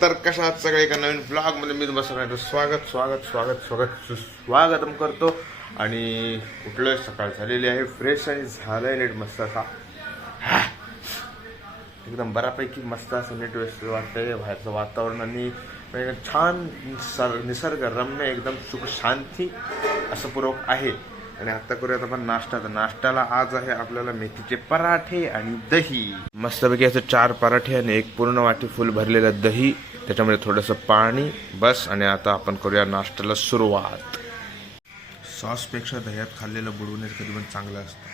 तर कशात सगळे एका नवीन ब्लॉगमध्ये मी तुम्हाला सगळ्यांचं स्वागत स्वागत स्वागत स्वागत स्वागतम करतो. आणि कुठलं? सकाळ झालेली आहे. फ्रेश आणि झालंय. नीट मस्त असा. एकदम बऱ्यापैकी मस्त असं नीट व्यवस्थित वाटतंय. बाहेरचं वातावरण आणि छान निसर्ग निसर्ग एकदम सुख शांती असं पूर्वक आहे. आणि आता करूयात आपण नाश्ता. तर नाश्त्याला आज आहे आपल्याला मेथीचे पराठे आणि दही. मस्तपैकी असं चार पराठे आणि एक पूर्ण वाटी फुल भरलेलं दही. त्याच्यामध्ये थोडंसं पाणी बस आणि आता आपण करूया नाश्त्याला सुरुवात. सॉसपेक्षा दह्यात खाल्लेलं बुडवून कधी पण चांगलं असतं.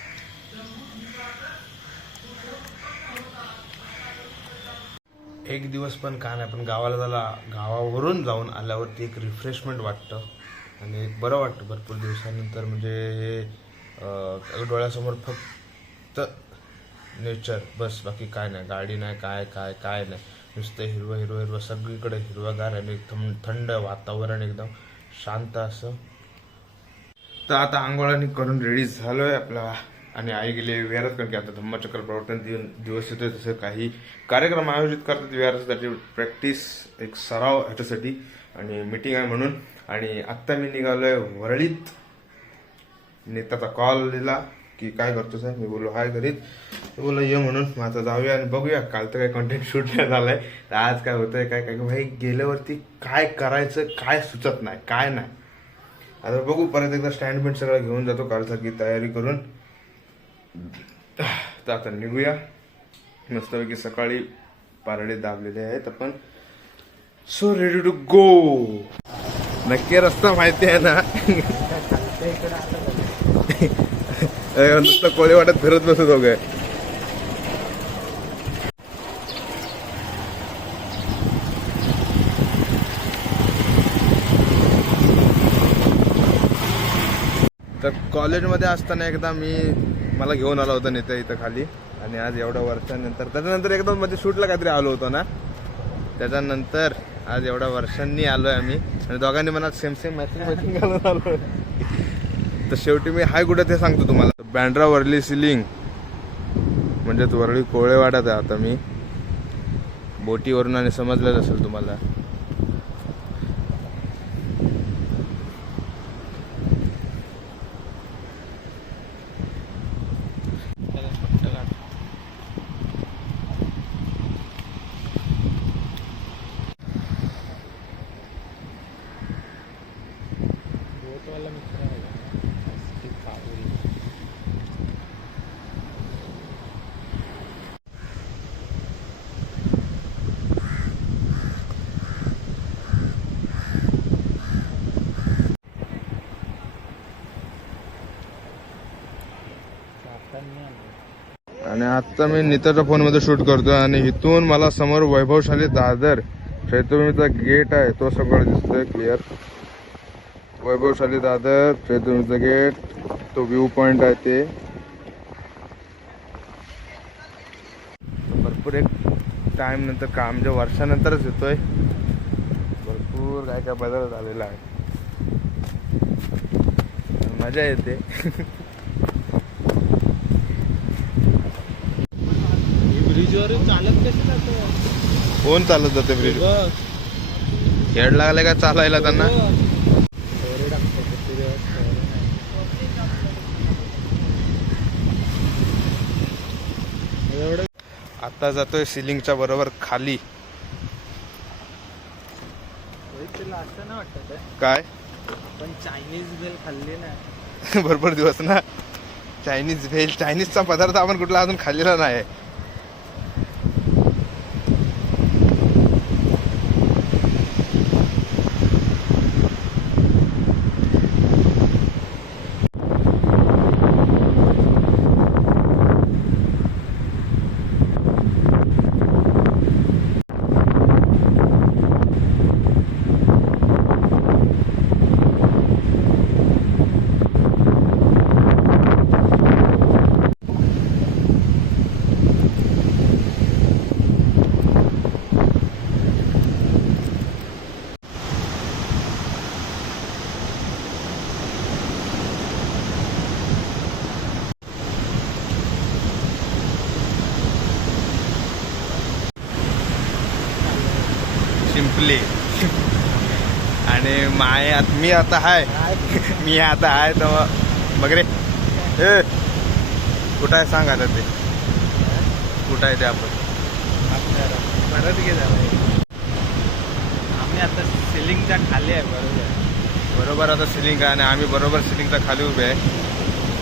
एक दिवस पण का नाही पण गावाला झाला गावावरून जाऊन आल्यावरती एक रिफ्रेशमेंट वाटतं. आणि एक बरं वाटतं भरपूर दिवसानंतर म्हणजे हे डोळ्यासमोर फक्त नेचर बस बाकी काय नाही. गाडी नाही काय काय काय नाही. नुसतं हिरवं हिरवं हिरवं सगळीकडे हिरवंगार आणि एकदम थंड वातावरण एकदम शांत असं. तर आता आंघोळाने करून रेडी झालोय आपला. आणि आई गेली विहारात. कारण की आता धम्मचक्र प्रवर्तन दिवस येतोय तसं काही कार्यक्रम आयोजित करतात. विहारासाठी प्रॅक्टिस एक सराव ह्याच्यासाठी. आणि मीटिंग आहे म्हणून. आणि आत्ता मी निघालोय वरळीत. नेताचा कॉल दिला की काय करतो साहेब मी बोललो हाय घरीत बोललो ये म्हणून मग आता जाऊया आणि बघूया. काल तर काय कंटेंट शूट नाही झालाय. तर आज काय होतंय काय काय भाई गेल्यावरती काय करायचं काय सुचत नाही काय नाही. आता बघू परत एकदा स्टँड बिंड सगळं घेऊन जातो. कालसारखी तयारी करून. तर आता निघूया. मस्तपैकी सकाळी पारडे दाबलेले आहेत आपण. सो रेडी टू गो नक्की रस्ता माहिती आहे ना. नुसतं कोळी वाटत फिरत बसत हो काय तर कॉलेजमध्ये असताना एकदा मी मला घेऊन आला होता नेत्या इथं खाली. आणि आज एवढ्या वर्षानंतर त्याच्यानंतर एकदा मध्ये म्हणजे शूटला काहीतरी आलो होतो ना. त्याच्यानंतर आज एवढ्या वर्षांनी आलोय आम्ही. आणि दोघांनी मनात सेम सेम मॅचिंग मॅचिंग घालून आलो. तर शेवटी मी हाय कुठं ते सांगतो तुम्हाला. बँड्रा वरली सिलिंग म्हणजेच वरळी कोळेवाड्यात आहे आता मी. बोटीवरून आणि समजलेलं असेल तुम्हाला. आणि आत्ता मी नितरच्या फोनमध्ये शूट करतो आणि इथून मला समोर वैभवशाली दादर चैतुर्मीचा गेट आहे. तो सगळं दिसतोय क्लिअर वैभवशाली दादर चैतुर्मीचा गेट तो व्ह्यू पॉईंट आहे ते. भरपूर एक टाइम नंतर का म्हणजे वर्षानंतरच येतोय. भरपूर काय काय बदल झालेला आहे. मजा येते ब्रिजवर चालत कसे जातो कोण चालत जाते ब्रिज खेळ लागले का चालायला त्यांना? आता जातोय सिलिंगच्या बरोबर खाली. वाटत काय? पण चायनीज बेल खाल्ली ना भरपूर दिवस ना? चायनीज भेल. चायनीजचा पदार्थ आपण कुठला अजून खाल्लेला नाही शिंपले आणि माय मी आता हाय. मी आता आहे तेव्हा बघ रे. ए कुठं आहे सांग आता ते. कुठं आहे ते आपण? परत घे आम्ही आता सिलिंगच्या खाली आहे बरोबर. बरोबर आता सिलिंग आहे आणि आम्ही बरोबर सिलिंगच्या खाली उभे आहे.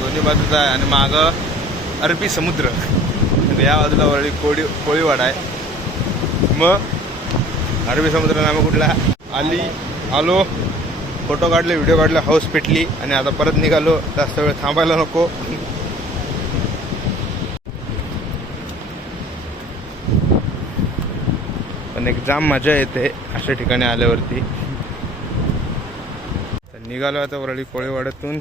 दोन्ही बाजूचा आहे आणि मागं अरबी समुद्र. या बाजूला वरळी कोळी कोळीवाडा आहे. मग अरबी समुद्र नामं कुठला? आली. आलो. फोटो काढले व्हिडिओ काढले हाऊस पेटली. आणि आता परत निघालो. जास्त वेळ थांबायला नको. पण एक जाम मजा येते अशा ठिकाणी आल्यावरती. तर निघालो आता वरळी कोळीवाड्यातून.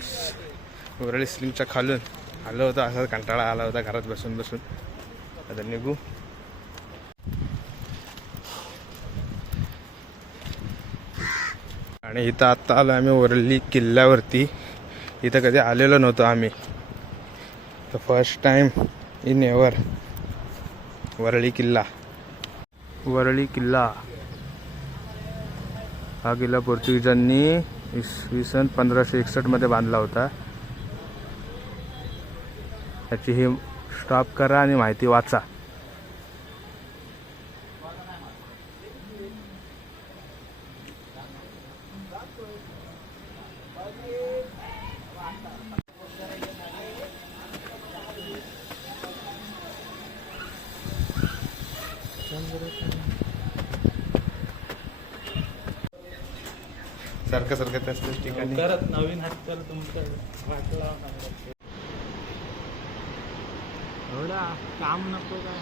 वरळी स्लिमच्या खालून. आलो होतं असा कंटाळा आला होता घरात बसून बसून. आता निघू. आणि इथं आत्ता आलो आम्ही वरळी किल्ल्यावरती. इथं कधी आलेलो नव्हतो आम्ही. तर first time in ever Worli किल्ला. वरळी किल्ला. हा किल्ला पोर्तुगीजांनी इसवी सन पंधराशे एकसष्टमध्ये बांधला होता. त्याची ही स्टॉप करा आणि माहिती वाचा. सारखं सारखं त्याच त्याच ठिकाणी. करत नवीन हत्यार तुमचं वाटला. एवढा काम नको काय.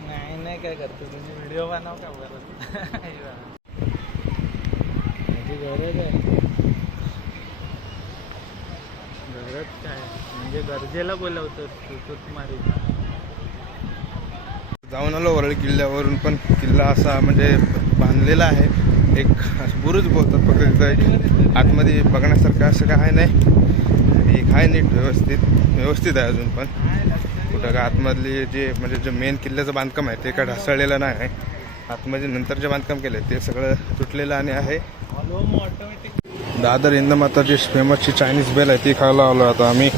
नाही नाही काय करतो तुम्ही? व्हिडिओ बनव का माझी गरज आहे. गरज काय? म्हणजे गरजेला बोलवतो सुतूत मारी जाऊन आलो वरळी किल्ल्यावरून पण किल्ला असा म्हणजे बांधलेला आहे. एक बुरुज बोलतात फक्त तिथं आतमध्ये बघण्यासारखं असं काय नाही. आणि एक आहे नीट व्यवस्थित व्यवस्थित आहे अजून पण. कुठं का आतमधली जे म्हणजे जे मेन किल्ल्याचं बांधकाम आहे ते काय ढासळलेलं नाही आहे. आतमध्ये नंतर जे बांधकाम केलं ते सगळं तुटलेलं आणि आहे. ऑटोमॅटिक दादर इंदमाता जी फेमसची चायनीज बेल आहे ती खायला आलो आता आम्ही.